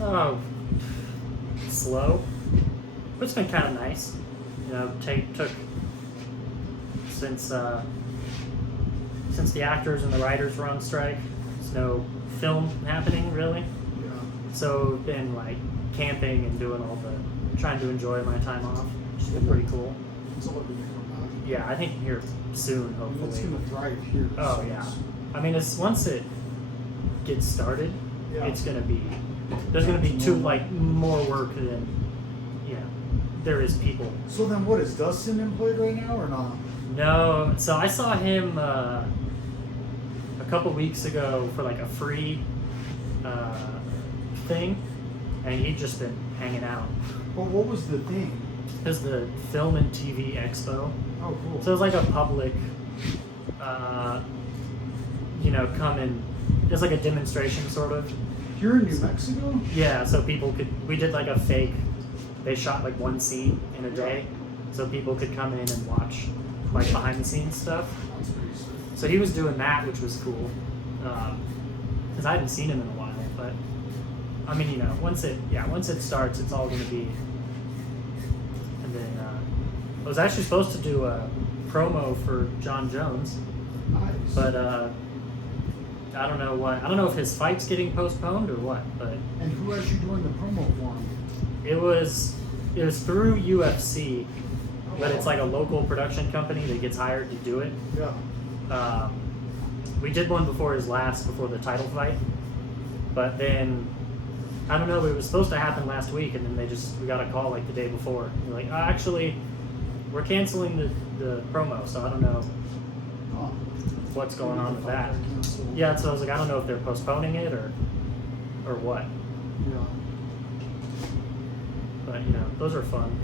Oh, slow. But it's been kind of nice. You know, took since the actors and the writers were on strike. There's no film happening really. Yeah. So been like camping and doing trying to enjoy my time off, which has been pretty cool. It's all going to come back. Yeah, I think here soon, I mean, it's hopefully. going to thrive here. Oh so yeah. I mean, once it gets started, Yeah. it's gonna be there's gonna be more work than there is people. So then, what is Dustin employed right now or not? No, so I saw him a couple weeks ago for like a free thing, and he'd just been hanging out. Well, what was the thing? It was the Film and TV Expo. Oh, cool. So it was like a public, come and it's like a demonstration sort of. You're in New Mexico? Yeah, so we did like a fake, they shot like one scene in a day, so people could come in and watch like behind the scenes stuff. That's pretty sweet. So he was doing that, which was cool, because I hadn't seen him in a while, but I mean, once it starts, it's all going to be, and then I was actually supposed to do a promo for John Jones, Nice. but I don't know if his fight's getting postponed or what, but And who has you doing the promo for him? it was through UFC, but it's like a local production company that gets hired to do it. Yeah. We did one before the title fight, but then I don't know, it was supposed to happen last week, and then we got a call like the day before. They're like, actually, we're canceling the promo, so I don't know Oh. what's going on with that. Canceled. Yeah, so I was like, I don't know if they're postponing it or what. Yeah. But those are fun.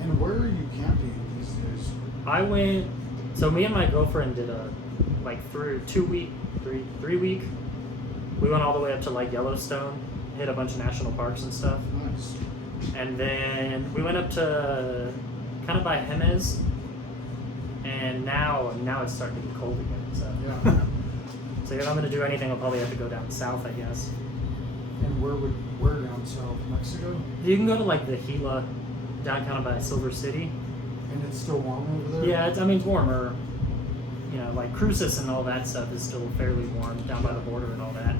And where are you camping these days? I went. So me and my girlfriend did a 3 week. We went all the way up to like Yellowstone, hit a bunch of national parks and stuff, Nice. and then we went up to kind of by Jemez, and now it's starting to get cold again. So Yeah. so if I'm gonna do anything, I'll probably have to go down south, I guess. And where down south? Mexico? You can go to like the Gila, down kind of by Silver City. And it's still warm over there? Yeah, it's warmer. Like Cruces and all that stuff is still fairly warm down by the border and all that.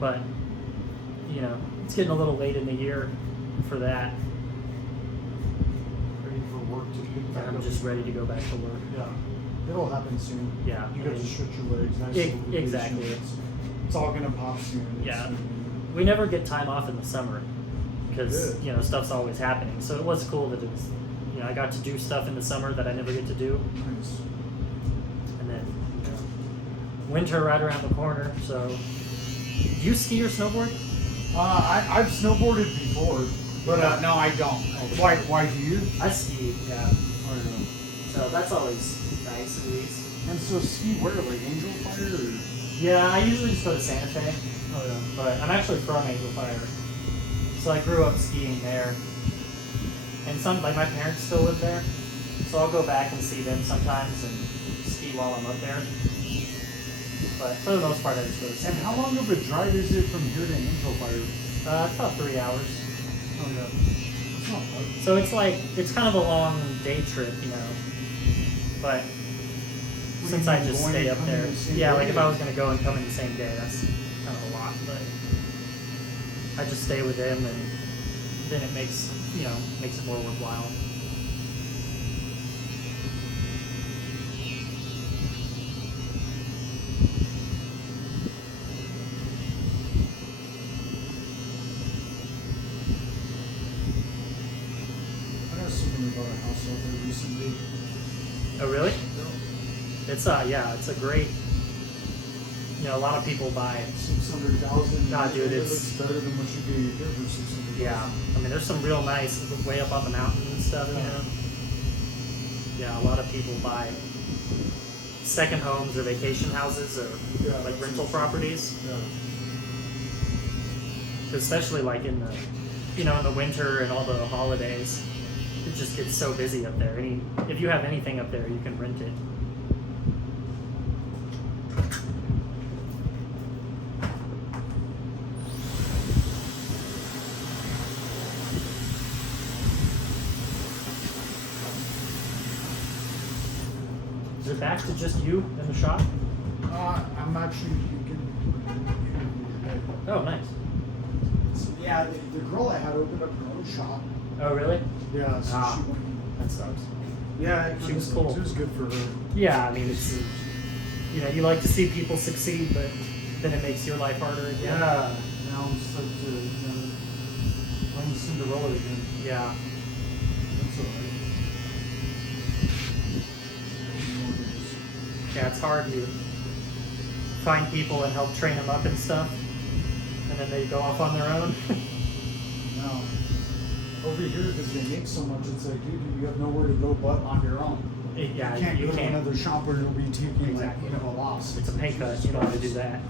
But, it's getting a little late in the year for that. Ready for work to pick back I'm up. just ready to go back to work. Yeah. It'll happen soon. Yeah. You get to stretch your legs. Nice E- little vacation. exactly. It's all gonna pop soon. Yeah. We never get time off in the summer because, Good. stuff's always happening. So it was cool that it was, I got to do stuff in the summer that I never get to do. Nice. And then, winter right around the corner. So, do you ski or snowboard? I've snowboarded before, but no, I don't. Why do you? I ski, yeah. Oh, yeah. So that's always nice, at least. And so ski where? Like Angel Fire? Or? Yeah, I usually just go to Santa Fe, Oh yeah. but I'm actually from Angel Fire. So I grew up skiing there. And my parents still live there. So I'll go back and see them sometimes and ski while I'm up there. But for the most part, I just go to And Santa how Fe. long of a drive is it from here to Angel Fire? It's about 3 hours. Oh yeah. It's not bad. So it's kind of a long day trip, But since I just stay up there, yeah, like if I was gonna go and come in the same day, that's kind of a lot. But I just stay with them, and then it makes it more worthwhile. I got something about a house out there recently. Oh, really? Yeah. It's a great. A lot of people buy. 600,000. Nah, dude, it it's- looks better than what you get here for 600,000. Yeah, I mean, there's some real nice way up on the mountain and stuff. Yeah, a lot of people buy second homes or vacation houses or Yeah, like that's rental interesting. properties. Yeah. Especially like in the in the winter and all the holidays, it just gets so busy up there. If you have anything up there, you can rent it. it back to just you in the shop? I'm actually. You can. Oh, nice. So, yeah, the girl I had opened up her own shop. Oh, really? Yeah, so Ah. she went. That sucks. Yeah, She was cool. It was good for her. Yeah, I mean, it's, you know, you like to see people succeed, but then it makes your life harder again. Yeah. Now I'm stuck to, playing Cinderella again. Yeah. That's alright. Yeah, it's hard. You find people and help train them up and stuff, and then they go off on their own. Now, over here, because they make so much, it's like, dude, you have nowhere to go but on your own. Yeah, You can't you go to can't. another shop where you'll be taking Exactly. like, a loss. It's a pay cut. You don't have to do that.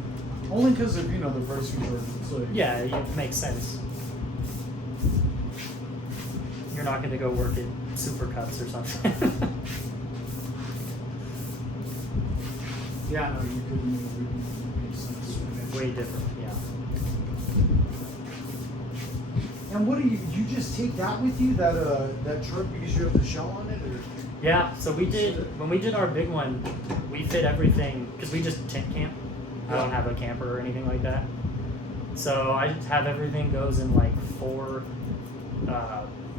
Only because of, the price we charge. It's like, Yeah, it makes sense. You're not going to go work at Supercuts or something. yeah, no, you couldn't it makes sense. Way different, yeah. And what do you just take that with you, that truck, because you have the shell on it, or? Yeah, so when we did our big one, we fit everything, because we just tent camp. I don't have a camper or anything like that. So I just have everything goes in like 4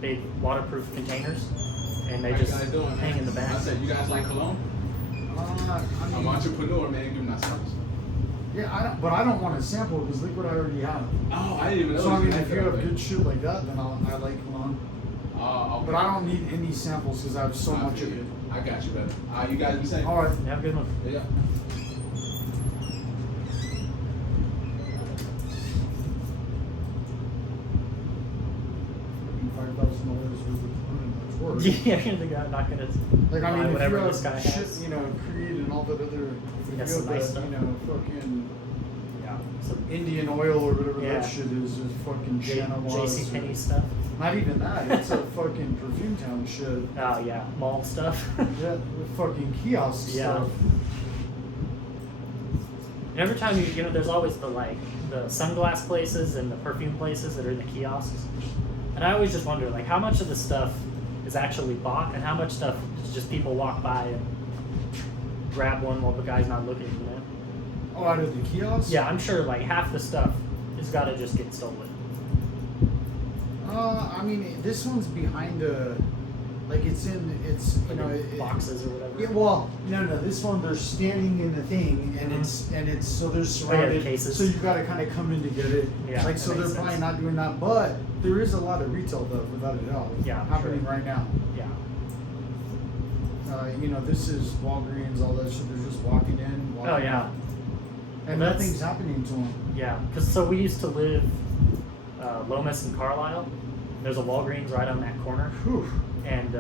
big waterproof containers, and they How just you guys doing, hang man? in the back. I said, you guys like cologne? I'm an entrepreneur, man. Give me that service. Yeah, but I don't want to sample it because look what I already have. Oh, I didn't even know. So I mean, had if you that have already. good shit like that, then I like cologne. Okay. But I don't need any samples because I have so much of it. I got you, brother. You guys be safe. All right. Have a good one. Yeah. $5,000 worth of worth. Yeah, the guy not gonna Like, I buy mean, if whatever you this guy have shit, has. Creed and all that other, if Got you some have nice that, stuff. fucking Yeah. So Indian oil or whatever Yeah. that shit is fucking Chanel. JCPenney stuff. Not even that. It's a fucking Perfume Town shit. Oh yeah, mall stuff. Yeah, the fucking kiosk Yeah. stuff. And every time you know, there's always the sunglass places and the perfume places that are in the kiosks. And I always just wonder, like, how much of the stuff is actually bought, and how much stuff is just people walk by and grab one while the guy's not looking, you know? Oh, out of the kiosk? Yeah, I'm sure like half the stuff has got to just get stolen. I mean, this one's behind it's Boxes or whatever. Yeah, well, no. This one they're standing in the thing, and Mhm. it's so they're surrounded. cases. So you got to kind of come in to get it. Yeah, Like that so they're makes probably sense. not doing that, but there is a lot of retail though, without a doubt. Yeah, happening sure. right now. Yeah. This is Walgreens, all that shit. They're just walking in. Walking Oh yeah. out, and Well, that's- nothing's happening to them. Yeah, because so we used to live Lomas and Carlisle. There's a Walgreens right on that corner, Whew. and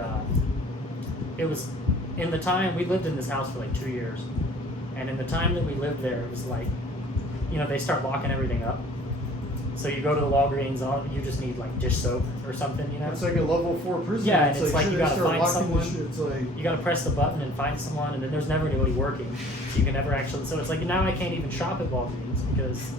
it was in the time we lived in this house for like 2 years, and in the time that we lived there, it was like, they start locking everything up. So you go to the Walgreens, you just need like dish soap or something, It's like a level 4 prison. Yeah, and it's like shit, you they gotta start find locking someone. this shit, It's like You got to press the button and find someone, and then there's never anybody working, so you can never actually. So it's like now I can't even shop at Walgreens because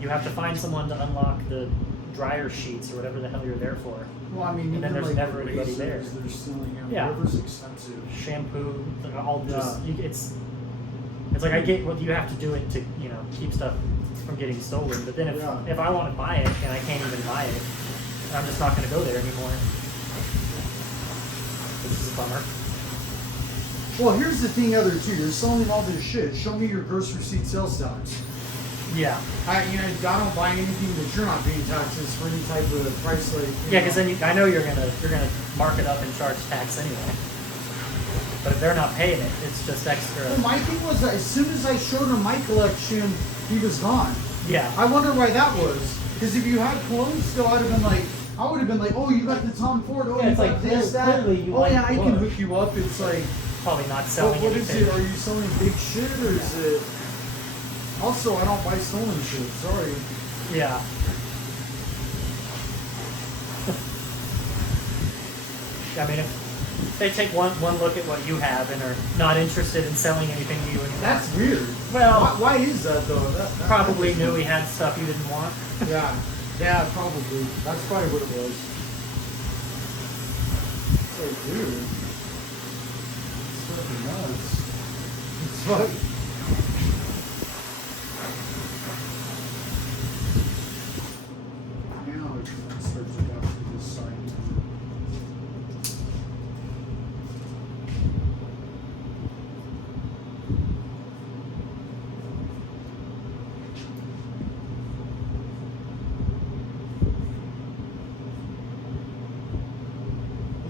you have to find someone to unlock the dryer sheets or whatever the hell you're there for. well, I mean, And then even there's like never the anybody razors, there. They're stealing them. Yeah. Whatever's expensive. Shampoo, all just Yeah. it's like I get what you have to do it to keep stuff from getting stolen, but then Yeah. if I want to buy it and I can't even buy it, I'm just not going to go there anymore, which is a bummer. Well, here's the thing, too. You're selling all this shit. Show me your gross receipt sales tax. Yeah. I don't buy anything that you're not paying taxes for any type of price like. Yeah, because then I know you're gonna mark it up and charge tax anyway. But if they're not paying it, it's just extra. Well, my thing was that as soon as I showed him my collection, he was gone. Yeah. I wonder why that was. Because if you had cologne still, I would have been like, oh, you got the Tom Ford. Oh, Yeah, you it's got like, this, that. clearly you Oh like yeah, I the can look. hook you up. It's like, Probably not selling what is anything. it? Are you selling big shit or is it? Also, I don't buy stolen shit. Sorry. Yeah. I mean, if they take one look at what you have and are not interested in selling anything to you anymore. That's weird. Well- why is that though? That Probably that knew he had stuff you didn't want. Yeah, probably. That's probably what it was. It's like, dude, it's fucking nuts. Fuck. Now it starts to go to this side.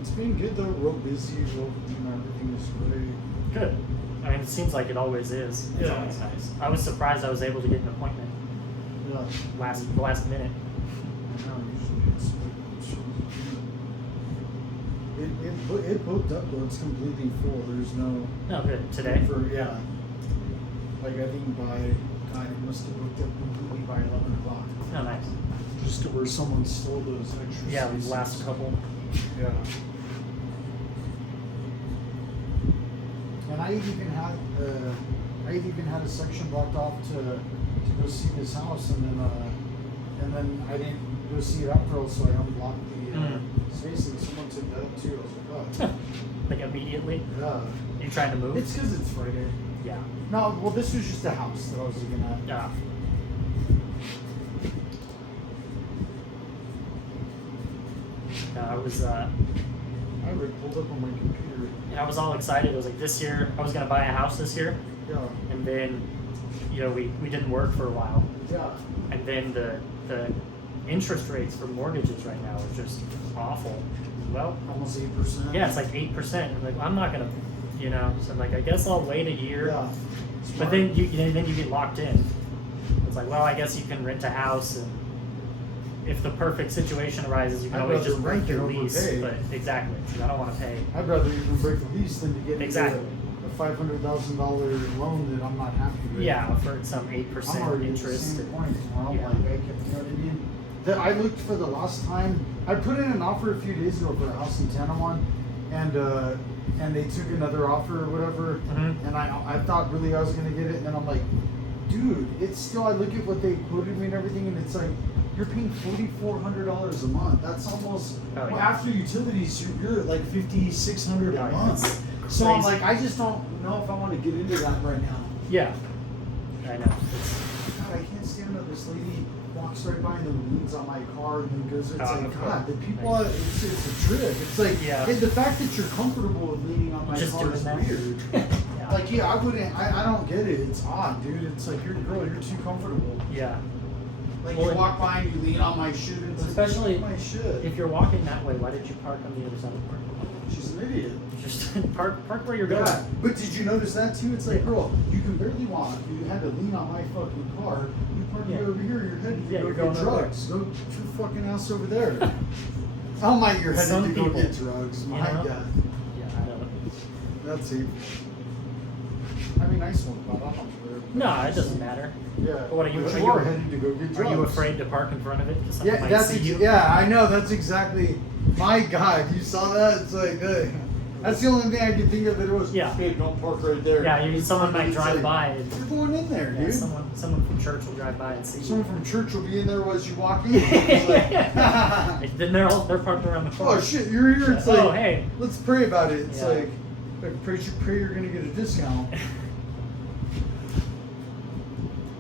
It's been good though, real busy, everything is great. Good. I mean, it seems like it always is. It's Yeah. always nice. I was surprised I was able to get an appointment Yeah. last minute. I know, usually it booked up though, it's completely full. There's no No, good. Today? yeah. Like I think God, it must have booked up completely by 11 o'clock. Oh, nice. Just to where someone stole those extra Yeah, spaces. last couple. Yeah. And I even had a section blocked off to go see this house, and then I didn't go see it after all, so I unblocked the space, and someone took that up too. I was like, oh. Like immediately? Yeah. You trying to move? It's because it's Friday. Yeah. No, well, this was just a house that I was looking at. Yeah. I was I already pulled up on my computer. I was all excited. I was like, this year I was gonna buy a house this year, Yeah. and then we didn't work for a while, Yeah. and then the interest rates for mortgages right now are just awful. Well, Almost 8%. yeah, it's like 8%. I'm like, I'm not gonna, so I'm like, I guess I'll wait a year. Yeah. But then you get locked in. It's like, well, I guess you can rent a house, and if the perfect situation arises, you can I'd always rather just break rent your than lease. overpay. But exactly, I don't want to pay. I'd rather even break the lease than to get Exactly. a $500,000 loan that I'm not happy with. Yeah, for some I'm 8% already interest. at the same point where I'm Yeah. like, you know what I mean? I looked for the last time. I put in an offer a few days ago for a house in Tanamon, and they took another offer or whatever, Mhm. and I thought really I was gonna get it, and then I'm like, dude, it's still. I look at what they quoted me and everything, and it's like you're paying $4,400 a month. That's almost Oh, well, yeah. after utilities, you're at like $5,600 Oh, a yeah, month. it's So I'm crazy. like, I just don't know if I want to get into that right now. Yeah, I know. It's, God, I can't stand that this lady walks right by and then leans on my car and then goes, it's Oh, like, of God, course. the people, it's a trip. It's like, Yeah. the fact that you're comfortable with leaning on my Just car doing is that. weird. yeah. Like, yeah, I don't get it. It's odd, dude. It's like, you're too comfortable. Yeah. Like, Well, you walk by and you lean on my shoe and it's Especially like, my shit. if you're walking that way, why did you park on the other side of the park? She's an idiot. Just park where you're going. Yeah, but did you notice that too? It's like, girl, you can barely walk. You had to lean on my fucking car. You parked Yeah. over here. You're headed to Yeah, go you're get going over there. drugs. Go your fucking ass over there. Oh my, you're headed Some to go people, get drugs. My you know? God, Yeah, I know. that's it. I mean, nice one, but I don't care. No, it doesn't matter. Yeah. But what are you? But Are you you, are headed to go get drugs. are you afraid to park in front of it? 'Cause someone Yeah, might that's see you. yeah. I know. That's exactly. My God, you saw that? It's like, hey. That's the only thing I could think of that it was. Yeah. Hey, don't park right there. Yeah, someone might It's drive like, by. And, You're going in there, yeah, dude. someone from church will drive by and see Someone you. from church will be in there as you walk in. It's like, Then they're parked around the corner. oh shit, you're here. It's Oh, like, hey. let's pray about it. It's Yeah. like pray you're gonna get a discount.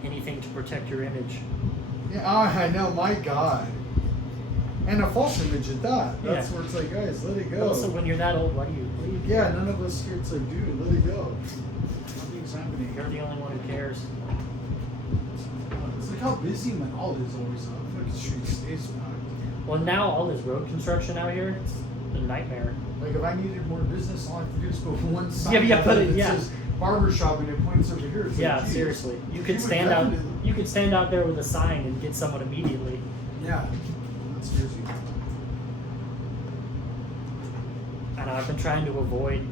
Anything to protect your image. Yeah, I know. My God. And a false image at that. That's Yeah. where it's like, guys, let it go. Also, when you're that old, what do you? Yeah, none of us here. It's like, dude, let it go. Nothing's happening. You're the only one who cares. It's like how busy Manal is always up. Like the street stays packed. Well, now all this road construction out here, it's a nightmare. Like if I needed more business, all I have to do is put one sign Yeah, up put it- that yeah. says barbershop and it points over here. It's Yeah, like, geez, seriously. You could would stand out. definitely- You could stand out there with a sign and get someone immediately. Yeah, that's crazy. And I've been trying to avoid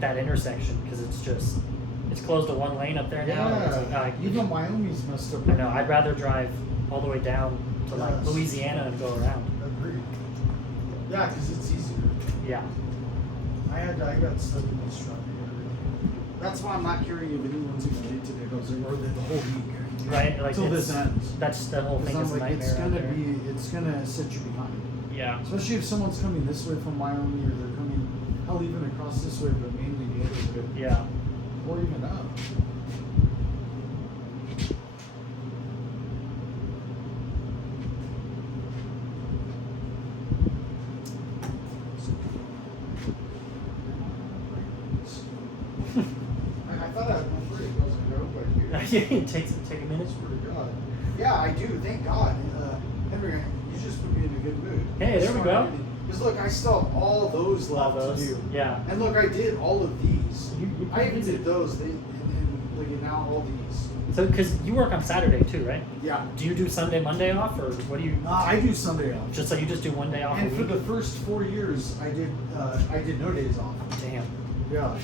that intersection because it's closed to one lane up there now. And it's like, Even Wyoming's messed up. I know. I'd rather drive all the way down to like Yes. Louisiana and go around. Agreed. Yeah, because it's easier. Yeah. I got stuck in this truck. That's why I'm not carrying if anyone's even late today. Because or the whole week. Right. Like Until it's- this ends. That's the whole thing. Because Is I'm a like, nightmare out there. it's gonna set you behind. Yeah. Especially if someone's coming this way from Wyoming or they're coming, hell, even across this way, but mainly the other way. Yeah. pouring it up. I thought I had one break. I was like, I hope I do. Take a minute. Swear to God. Yeah, I do. Thank God. Henry, you just put me in a good mood. Hey, there we go. Because look, I still have all those left to do. Yeah. And look, I did all of these. You I even did those. And look at now all these. So, because you work on Saturday too, right? Yeah. Do you do Sunday, Monday off, or what do you? I do Sunday off. Just so you just do one day off And a for week? the first 4 years, I did no days off. Damn. Yeah.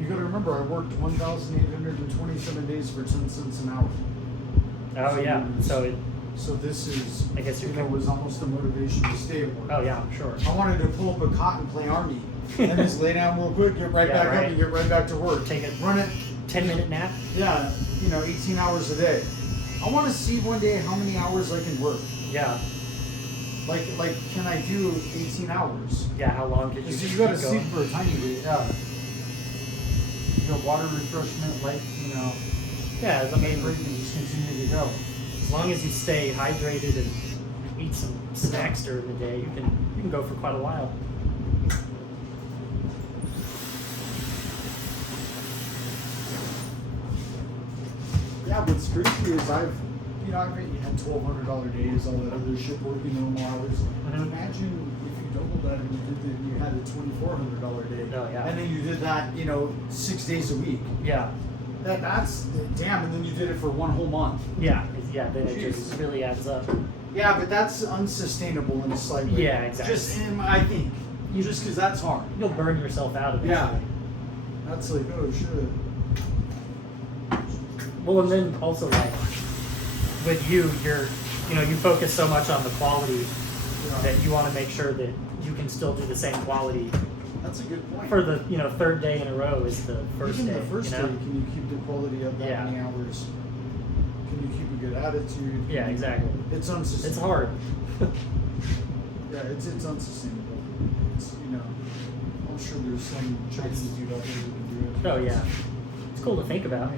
You got to remember, I worked 1,827 days for 10 cents an hour. Oh yeah. So this is, I guess you're was almost a motivation to stay at work. Oh yeah, I'm sure. I wanted to pull up a cot and play army, and just lay down real quick, get right Yeah, back right. up, and get right back to work. Take a Run it. 10-minute nap. Yeah, 18 hours a day. I want to see one day how many hours I can work. Yeah. Like, can I do 18 hours? Yeah. How long could you? Because keep you got to going? sleep for a tiny bit. Yeah. Water refreshment, light, Yeah. I mean, break and just continue to go. as long as you stay hydrated and eat some snacks during the day, you can go for quite a while. Yeah, what's crazy is I've had $1,200 days, all that other shit, working normal hours. Mhm. Imagine if you doubled that and you had a $2,400 day. Oh, yeah. And then you did that, 6 days a week. Yeah. That's damn, and then you did it for one whole month. Yeah. Yeah. Then it Jeez. just really adds up. Yeah, but that's unsustainable in a slight way. Yeah, exactly. I think, just because that's hard. You'll burn yourself out eventually. Yeah. That's like, oh shit. Well, and then also like with you focus so much on the quality that you want to make sure that you can still do the same quality That's a good point. for the third day in a row is the first Even day. the first day, can you keep the quality up that Yeah. many hours? Can you keep a good attitude? Yeah, exactly. It's unsustainable. It's hard. Yeah, it's unsustainable. It's I'm sure there's some Chinese dude out there who can do it. Oh yeah, it's cool to think about.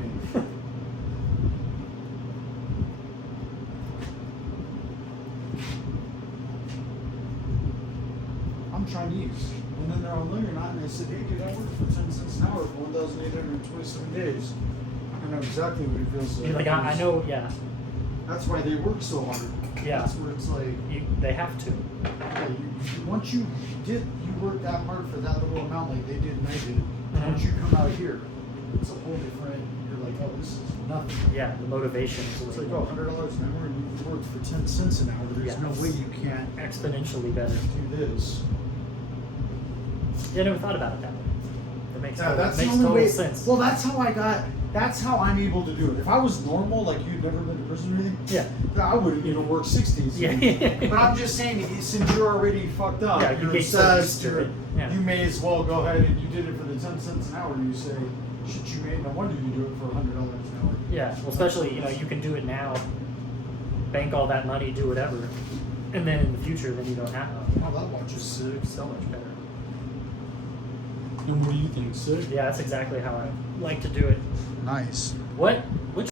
I'm Chinese. And then they're all, no, you're not. And I said, hey, dude, I work for 10 cents an hour for 1,827 days. I know exactly what it feels like. You're like I know, yeah, That's why they work so hard. Yeah. That's where it's like, they have to. yeah, once you work that hard for that little amount like they did and I did, once you come out here, it's a whole different, you're like, oh, this is nothing. Yeah, the motivation is It's way like, more. oh, $100 an hour and you worked for 10 cents an hour. There's Yeah. no way you can't Exponentially better. do this. Yeah, I never thought about it that way. That makes Yeah, that's makes the only total way. sense. Well, that's how I'm able to do it. If I was normal, like you'd never been to prison or anything, Yeah. I wouldn't even work 60s. Yeah. But I'm just saying, since you're already fucked up, Yeah, you you're get so obsessed, used to it. Yeah. you may as well go ahead and you did it for the 10 cents an hour. You say, shit, you made. No wonder you do it for $100 an hour. Yeah, well, especially you can do it now, bank all that money, do whatever, and then in the future, then you don't have. Oh, that watch is sick. So much better. And what do you think, sick? Yeah, that's exactly how I like to do it. Nice. What